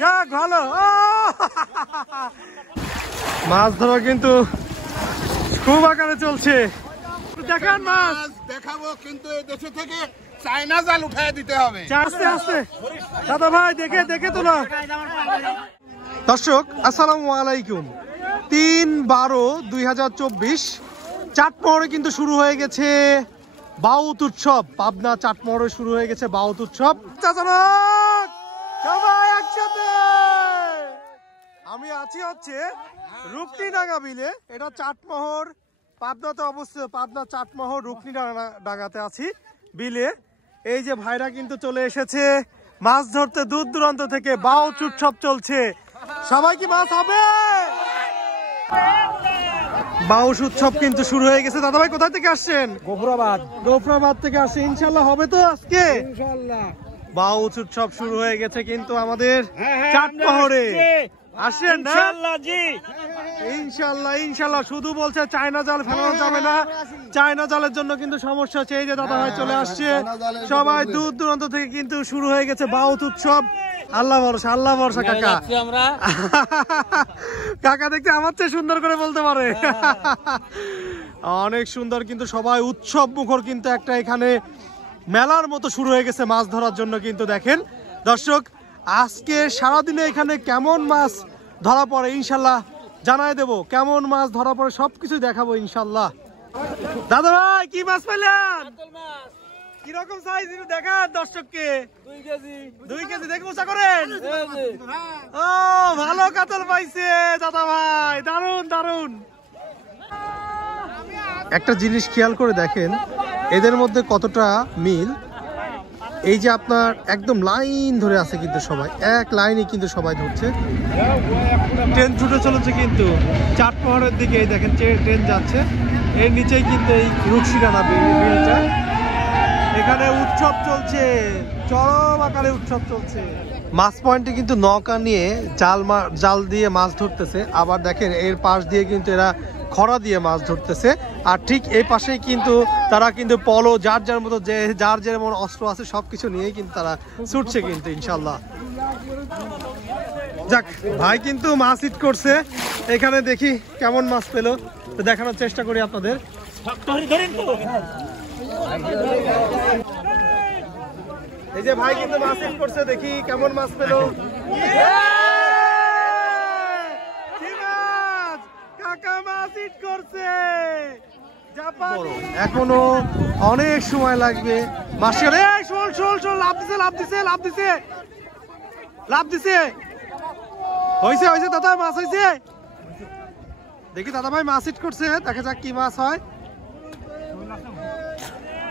যাক ভালো। মাছ ধরা কিন্তু খুব আকারে চলছে। দেখান মাছ দেখাবো, কিন্তু এই দেশে থেকে চায়না জাল উঠায় দিতে হবে। আস্তে আস্তে দাদা ভাই, দেখে দেখে তোলা। দর্শক আসসালামু আলাইকুম। 3/12/2024 চাটমোহরে কিন্তু শুরু হয়ে গেছে বাউত উৎসব। পাবনা চাটমোহরে শুরু হয়ে গেছে বাউত উৎসব। সবাই একসাথে। আমি আছি হচ্ছে রুকনিডাঙ্গা বিলে। এটা চাটমোহর পাবনাতে অবস্থিত। পাবনা চাটমোহর রুকনিডাঙ্গাতে আছি বিলে। এই যে ভাইরা কিন্তু চলে এসেছে মাছ ধরতে দূর দূরান্ত থেকে। বাউত উৎসব চলছে। সবাই কি মাছ হবে? বাউস উৎসব কিন্তু শুরু হয়ে গেছে। দাদা ভাই কোথা থেকে আসছেন? গোফরাবাদ থেকে আসছে। ইনশাল্লাহ হবে তো আজকে? বাউস উৎসব শুরু হয়ে গেছে কিন্তু আমাদের চাটমোহরে। আসেন না? ইনশাল্লাহ ইনশাল্লাহ। শুধু বলছে চায়না জাল ফেলানো যাবে না, চায়না জালের জন্য কিন্তু সমস্যা হচ্ছে। এই যে দাদা ভাই চলে আসছে। সবাই দূর দূরান্ত থেকে কিন্তু শুরু হয়ে গেছে বাউত উৎসব। আল্লাহ ভরসা, আল্লাহ ভরসা। কাকা কাকা দেখতে আমার চেয়ে সুন্দর করে বলতে পারে। অনেক সুন্দর কিন্তু সবাই উৎসব মুখর কিন্তু একটা এখানে মেলার মতো শুরু হয়ে গেছে মাছ ধরার জন্য। কিন্তু দেখেন দর্শক, আজকে সারাদিনে এখানে কেমন মাছ ধরা পড়ে ইনশাল্লাহ জানাই দেব। কেমন মাছ ধরা পড়ে সবকিছু দেখাবো ইনশাল্লাহ। দাদা ভাই কি মাছ পেলেন? কিরকম সাইজ দেখান দর্শককে। 2 কেজি দেখে উঁচা করেন। ও ভালো কাতল পাইছে দাদা ভাই, দারুন দারুন। একটা জিনিস খেয়াল করে দেখেন এদের মধ্যে কতটা মিল। এই যে আপনার একদম লাইন ধরে আছে কিন্তু সবাই, এক লাইনে কিন্তু সবাই ধরছে। ট্রেন ছুটে চলেছে কিন্তু চাটমোহরের দিকে। এই দেখেন ট্রেন যাচ্ছে। এর নিচেই কিন্তু এই রুকনিডাঙ্গা বিলটা। এখানে উৎসব চলছে, চরম আকারে উৎসব চলছে। মাছ পয়েন্টে কিন্তু নৌকা নিয়ে জাল দিয়ে মাছ ধরতেছে। আবার দেখেন এর পাশ দিয়ে কিন্তু এরা খড়া দিয়ে মাছ ধরতেছে। আর ঠিক এই পাশেই কিন্তু তারা কিন্তু পলো যার যার মতো যে যার যেমন অস্ত্র আছে সবকিছু নিয়েই কিন্তু তারা ছুটছে কিন্তু ইনশাল্লাহ। যাক ভাই কিন্তু মাছ হিট করছে। এখানে দেখি কেমন মাছ পেলো, তো দেখানোর চেষ্টা করি আপনাদের। এই যে ভাই কিন্তু মাছ হিট করছে, দেখি কেমন মাছ পেলো। এখনো অনেক সময় লাগবে। হয়েছে দাদা, মাছ হয়েছে। দেখি দাদা ভাই মাছ হিট করছে, দেখা যাক কি মাছ হয়।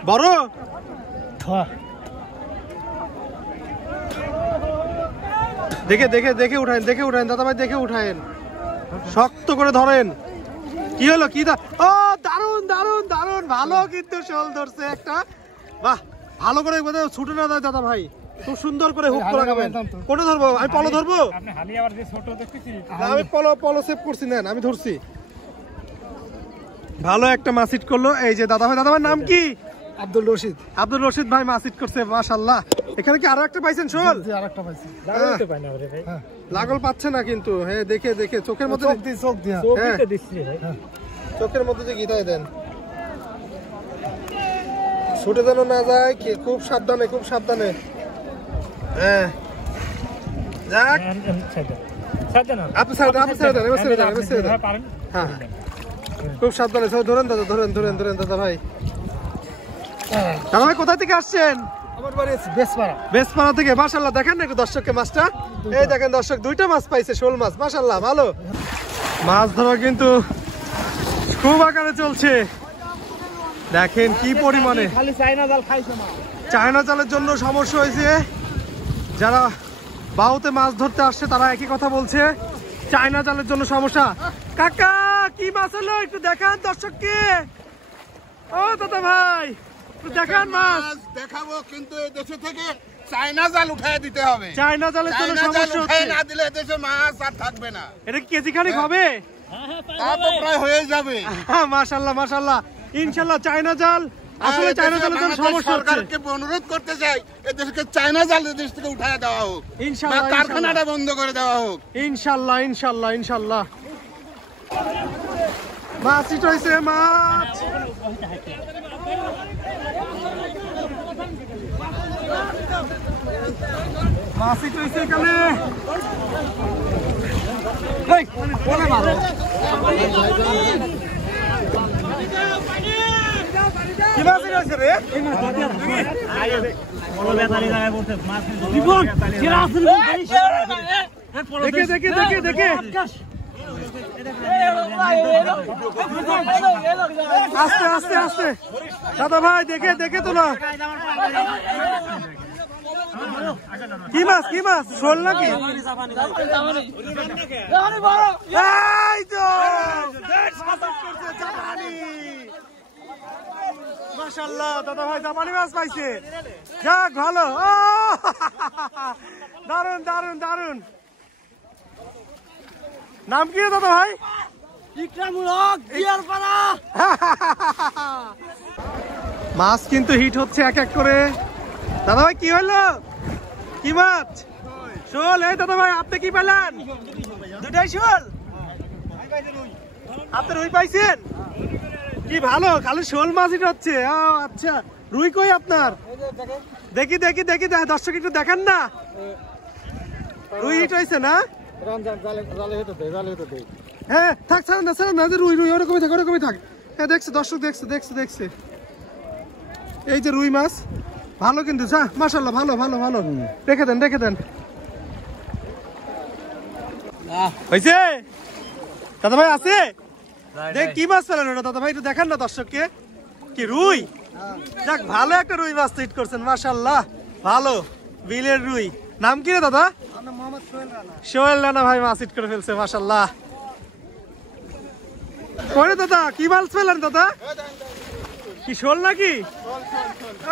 বড় দেখে দেখে দেখে উঠায়েন, দেখে উঠায়েন দাদা ভাই, দেখে উঠায়েন, শক্ত করে ধরেন। কি হলো? কি ও দারুন দারুন দারুন, ভালো কিন্তু শোল ধরছে একটা। বাহ, ভালো করে ছুটে না দেয় দাদা ভাই, খুব সুন্দর করে হুক করে লাগাবেন। কোনটা ধরবো? আমি পলো ধরবো। আমি পলো সেভ করছি, নেন আমি ধরছি। ভালো একটা মাছ হিট করলো। এই যে দাদা ভাই, দাদা ভাই নাম কি? আব্দুল রশিদ। আব্দুল রশিদ ভাই মাছ হিট করছে, মাশাআল্লাহ। এখানে কি আরো একটা পাইছেন শোল? আরেকটা পাইছি। লাগল পাচ্ছে না কিন্তু। হ্যাঁ দেখে দেখে চোখের মধ্যে চোখের মধ্যে যে গিটাই দেন, ছুটে যেন না যায়। খুব সাবধানে, খুব সাবধানে। হ্যাঁ যাক, আপনি ছেড়ে দেন, আপনি ছেড়ে দেন, এবার ছেড়ে দেন, এবার ছেড়ে দেন। হ্যাঁ খুব সাবধানে ধরেন দাদা, ধরেন ধরেন ধরেন দাদা ভাই। দাদা ভাই কোথা থেকে আসছেন? আমার বাড়ি বেসপাড়া। বেসপাড়া থেকে। মাশাআল্লাহ, দেখেন না একটু দর্শককে মাছটা। এই দেখেন দর্শক, 2টা মাছ পাইছে, শোল মাছ। মাশাআল্লাহ, ভালো মাছ ধরা কিন্তু খুব আকারে চলছে। দেখেন কি পরিমাণে। খালি চায়না জাল খাইছে না। চায়না জালের জন্য সমস্যা হয়েছে। যারা বাউতে মাছ ধরতে আসছে তারা একই কথা বলছে, চায়না জালের জন্য সমস্যা। কাকা কি মাছ হলো একটু দেখান দর্শককে। ও দাদা ভাই দেখান মাছ। দেখাবো, কিন্তু এই দেশে থেকে চায়না জাল উঠায় দিতে হবে। চায়না জালের জন্য সমস্যা হচ্ছে। না দিলে দেশে মাছ আর থাকবে না। এটা কেজি খানিক হবে? তা তো প্রায় হয়ে যাবে। মাশাআল্লাহ মাশাআল্লাহ, ইনশাআল্লাহ চায়না জাল আসলে চায়না জালের জন্য সমস্যা হচ্ছে। সরকারকে অনুরোধ করতে চাই এদেরকে চায়না জাল দেশ থেকে উঠায় দেওয়া হোক, ইনশাআল্লাহ, বা কারখানাটা বন্ধ করে দেওয়া হোক। ইনশাল্লাহ ইনশাল্লাহ ইনশাল্লাহ। মাছ হিট হয়েছে, মাছ। মাছ হিট হয়েছে এখানে। কি মাছ হিট হয়েছে রে? দেখে দেখে দেখে দেখে আস্তে আস্তে আস্তে দাদা ভাই, দেখে দেখে তোলা। কি মাছ, কি মাছ? শোল নাকি? এই তো মাশাআল্লাহ, দাদা ভাই জাপানি মাছ পাইছে। যাক ভালো, দারুন দারুন দারুন। নাম কি দাদা ভাই? মাছ কিন্তু হিট হচ্ছে এক এক করে। দাদা ভাই কি হলো? কি মাছ? শোল। এই দাদা ভাই আপনি কি পেলেন? দুটাই শোল। আপনি রুই পাইছেন? কি ভালো, খালি শোল মাছ হিট হচ্ছে। আচ্ছা, রুই কই আপনার? দেখি দেখি দেখি, দর্শক একটু দেখেন না। রুই হিট হয়েছে না? হ্যাঁ থাক, ছাড়েন না ছাড়েন না, রুই রুই ওরকমই থাক, ওরকমই থাক। হ্যাঁ দেখছে দর্শক, দেখছে দেখছে দেখছে। এই যে রুই মাছ ভালো কিন্তু, মাশাআল্লাহ, ভালো ভালো ভালো। রেখে দেন রেখে দেন। হয়েছে দাদা ভাই? আছে দেখ, কি মাছ পেলেন ওটা দাদা ভাই? একটু দেখান না দর্শককে। কি রুই? যাক ভালো একটা রুই মাছ হিট করছেন, মাশাআল্লাহ ভালো। বিলের রুই। নাম কি রে দাদা? সোহেল রানা ভাই মাছ হিট করে ফেলছে, মাশাআল্লাহ। কই রে দাদা, কি মাছ পেলেন দাদা? কি শোল নাকি?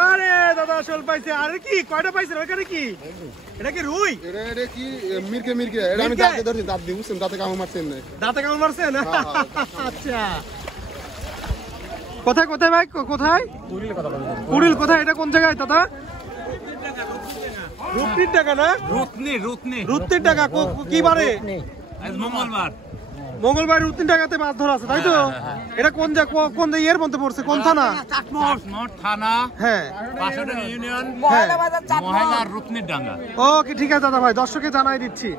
আরে দাদা শোল পাইছে। আরে কি কয়টা পাইছেন ওইখানে? কি এটা কি রুই? এটা কি মিরকে মিরকে? এটা আমি দাঁতে ধরছি, দাঁত দিয়ে বুঝছেন, দাঁতে কামড় মারছেন না। দাঁতে কামড় মারছেন? আচ্ছা, কোথায় কোথায় ভাই, কোথায়? কুড়িল কোথায়? এটা কোন জায়গায় দাদা? রুটনির টাকা না? রুটনির টাকা। কি বারে? মঙ্গলবার রুটিন টাকাতে মাছ ধরা আছে, তাই তো? এটা কোন কোন ইয়ের মধ্যে পড়ছে? কোন থানা? থানা, হ্যাঁ, ইউনিয়ন, হ্যাঁ। মহিলা রুতনির ডাঙ্গা। ওকে ঠিক আছে দাদা ভাই, দর্শকে জানাই দিচ্ছি।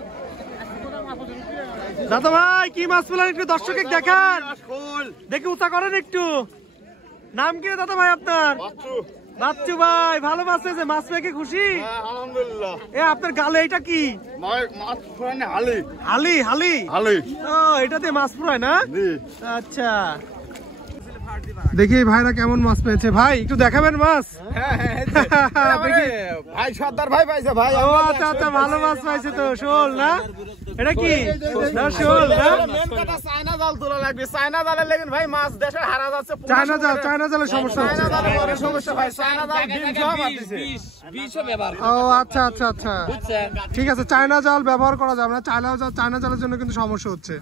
দাদা ভাই কি মাছ পেলেন একটু দর্শকে দেখান। দেখি উঁচা করেন একটু। নাম কি দাদা ভাই আপনার? বাচ্চু ভাই, ভালো মাছ পেয়েছে। মাছ পেয়ে কি খুশি? আলহামদুলিল্লাহ। এ আপনার গালে এটা কি? মাছ ফুরানে হালি হালি হালি। হালি। ও এটাতে মাছ পুরায় না? আচ্ছা, দেখি ভাইরা কেমন মাছ পেয়েছে। ভাই একটু দেখাবেন মাছ? দেখি। ভাই সর্দার ভাই পাইছে ভাই। ও আচ্ছা আচ্ছা, ভালো মাছ পাইছে তো। শোল না? এটা কি শোল না? চায়না জাল তোলা লাগবে। চায়না জালের লেগে ভাই মাছ দেশে হারা যাচ্ছে। চায়না জাল, চায়না জালের সমস্যা হচ্ছে। সমস্যা ভাই, চায়না জাল ডিম সব আসছে। ও আচ্ছা আচ্ছা আচ্ছা, ঠিক আছে। চায়না জাল ব্যবহার করা যাবে না। চায়না জালের জন্য কিন্তু সমস্যা হচ্ছে।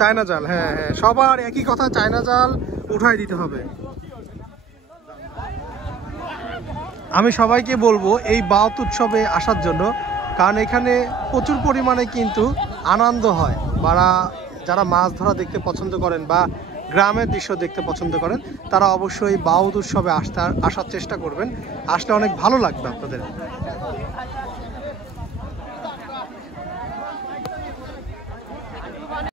চায়না জাল, হ্যাঁ হ্যাঁ, সবার একই কথা, চায়না জাল উঠাই দিতে হবে। আমি সবাইকে বলবো এই বাউত উৎসবে আসার জন্য, কারণ এখানে প্রচুর পরিমাণে কিন্তু আনন্দ হয়। যারা মাছ ধরা দেখতে পছন্দ করেন বা গ্রামের দৃশ্য দেখতে পছন্দ করেন, তারা অবশ্যই বাউত উৎসবে আসার চেষ্টা করবেন। আসলে অনেক ভালো লাগবে আপনাদের।